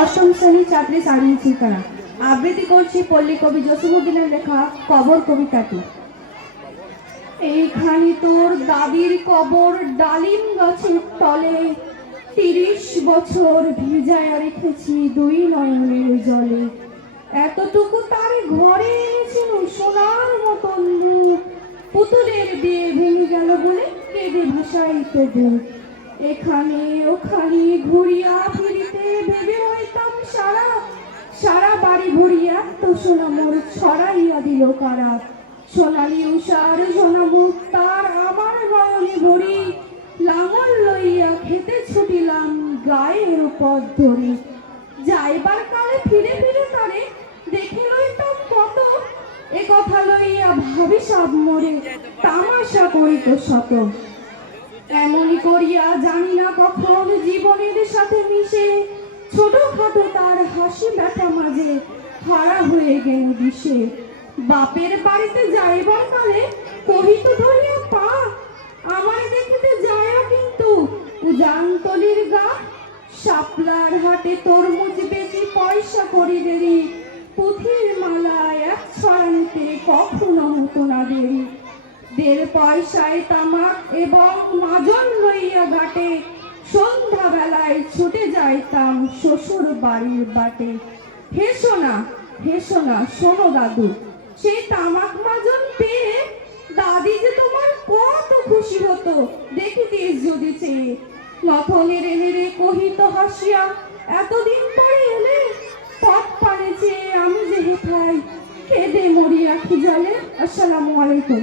অষ্টম শ্রেণীর ছাত্রী সারিন সুলতানা আবৃত্তি করছি পল্লী কবি জসিমউদ্দিনের লেখা কবর কবিতাটি। এইখানে তোর দাদির কবর ডালিম গাছের তলে, ৩০ বছর ভিজায়া রেখেছি দুই নয়নের জলে। এতটুকু তার ঘরে এনেছিল সোনার মতন মুখ, পুতুলের বিয়ে ভেঙে গেল বলে কেঁদে ভাসাইতে বুক। এখানে ওখানে ঘুরিয়া ফিরিতে ভেবে হইতাম সারা সারা বাড়ি ভরিয়া তো সোনা মোর ছড়াইয়া দিল কারা। সোনালি উষার সোনা মুখ তার আমার নয়নে ভরি, লাঙল লইয়া খেতে ছুটিলাম গায়ের পথ ধরি। যাইবার কালে ফিরে ফিরে তারে দেখে লইতাম কত, এ কথা লইয়া ভাবি সব মরে তামাশা করিত শত। এমনই করিয়া জানি না কখন জীবনের সাথে মিশে ছোটখাটো তার হাসি ব্যথা মাঝে হারা হয়ে গেল দিশে। বাপের বাড়িতে যাইবার কালে কহিত ধরিয়া পা, আমার দেখিতে যায় কিন্তু উজানতলির গা। শাপলার হাটে তরমুজ বেচি পয়সা করি দেরি, পুঁথির মালা এক ছড়ানিতে কখনো হতো না দেরি। ১.৫ পয়সায় তামাক এবং মাজন লইয়া ঘাটে, সন্ধ্যা বেলায় ছুটে যাইতাম শ্বশুর বাড়ির বাটে। হেসো না শোনো দাদু, সেই তামাক মাজন পেয়ে দাদি যে তোমার কত খুশি হতো দেখিতিস যদি চেয়ে। নথনে রেহেরে কহিত হাসিয়া, এতদিন পরে এলে, পথ পানে চেয়ে আমি যে হেথায় কেঁদে মরি আখি জলে। আসসালামু আলাইকুম।